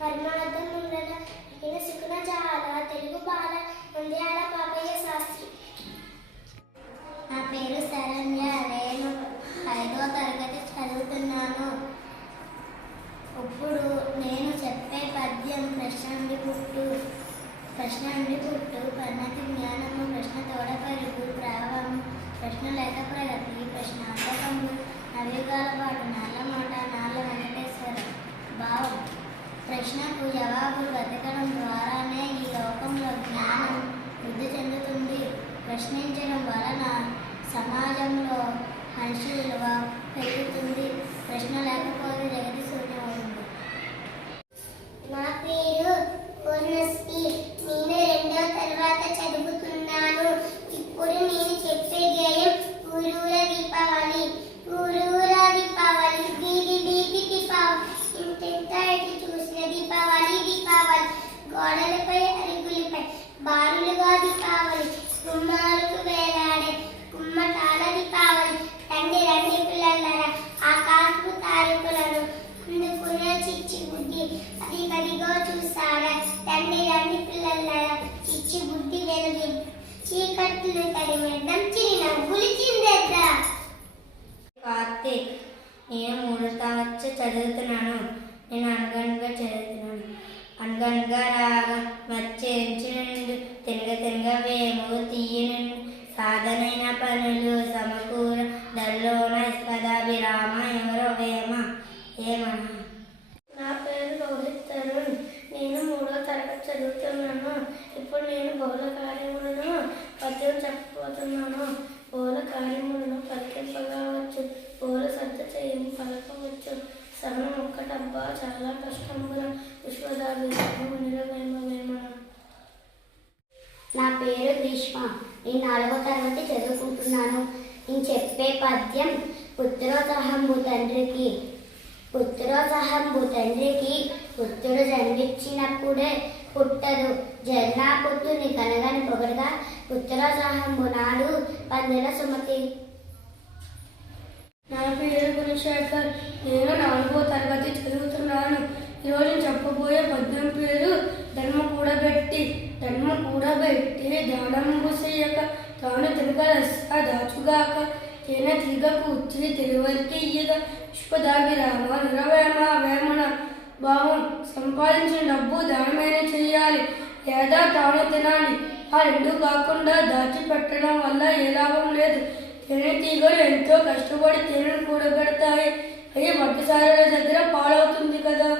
పరమార్థం ఉండన సుకున జాల తెలుగు బాల నంద్యాల పాపయ్య శాస్త్రి. నా పేరు శరణ్య. నేను 5వ తరగతి చదువుతున్నాను. ఇప్పుడు నేను చెప్పే పద్యం ప్రశ్న నుండి పుట్టు పన్నతి జ్ఞానము ప్రశ్న తోడ పరుగు ప్రావం ప్రశ్న లేక ప్రగతి ప్రశ్నార్థకంబు నవ్యుగాల పాటు నాళ్ళ మాట నాళ్ళ వెంకటేశ్వర భావం. ప్రశ్నకు జవాబులు వెతకడం ద్వారానే ఈ లోకంలో జ్ఞానం వృద్ధి చెందుతుంది. ప్రశ్నించడం వలన సమాజంలో మనిషి విలువ పెరుగుతుంది. ప్రశ్న లేకపోతే జగతి శూన్యమవుతుంది. నా పేరు పూర్ణశ్రీ. నేను 2వ తరగతి చదువుతున్నాను. ఇప్పుడు నేను చెప్పే గేయం ఊరూర దీపావళి. ఊరూర దీపావళి వీధి వీధి దీపావళి ఇంటింత ఎటు చూసిన దీపావళి దీపావళి గోడలపై అరుగులపై బారులుగా దీపావళి గుమ్మాలకు వేలాడే గుమ్మటాల దీపావళి. రండి రండి పిల్లలరా ఆకాశపు తారకులను అందుకునే చిచ్చి బుద్ధి అది కదిగో చూసారా. రండి రండి పిల్లలరా చిచ్చి బుద్ధి వెలుగి చీకట్లు తరిమేద్దాం చిరి నవ్వులు చిందేద్దాం. కార్తీక్. నేను 3వ తరగతి చదువుతున్నాను. నేను అనగనగా చదువుతున్నాను. అనగనగా రాగా మచ్చేంచు తినగ తినగ వేము తీయను సాధనైన పనులు సమకూర దల్లోన పదాభిరామ ఎవరో ఏమన్నా. నా పేరు రోహిత్ తరుణ్. నేను 3వ తరగతి చదువుతున్నాను. ఇప్పుడు నేను బహుళ కార్యములను పద్యం చెప్పబోతున్నాను. బహుళ కార్యములను పలికింపవచ్చు. బహుళ శ్రద్ధ చేయము పలకవచ్చు. సహనం ఒక్కటబ్బా చాలా కష్టంబున విశ్వదాభిరామ నిరవేమ. నా పేరు గ్రీష్మ. నేను 4వ తరగతి చదువుకుంటున్నాను. నేను చెప్పే పద్యం పుత్రోత్సాహంబు తండ్రికి. పుత్రోత్సాహంబు తండ్రికి పుత్రుడు జన్మించినప్పుడే పుట్టదు జన్మ పుత్రుని కనగని పొగడుగా పుత్రోత్సాహంబు నాడు పందెల సుమతి. నా పేరు గుణశేఖర్. నేను 4వ తరగతి చదువుతున్నాను. ఈరోజు చెప్పబోయే పద్యం పేరు ధర్మ కూడబెట్టి. ధర్మ కూడబెట్టి దానంబు చెయ్యక తాను తిరగలస్స దాచుగాక తేన తీగ కూర్చి తెలివరికి ఇయ్యగా విశ్వదాభిరామ నిరవేమ వేమన భావం. సంపాదించిన డబ్బు దానమైన చెయ్యాలి లేదా తాను తినాలి. ఆ రెండు కాకుండా దాచిపెట్టడం వల్ల ఏ లాభం లేదు. తేనెటీగలు ఎంతో కష్టపడి తేనెను కూడబెడతాయి. అవి మట్టిసారుల దగ్గర పాడవుతుంది కదా.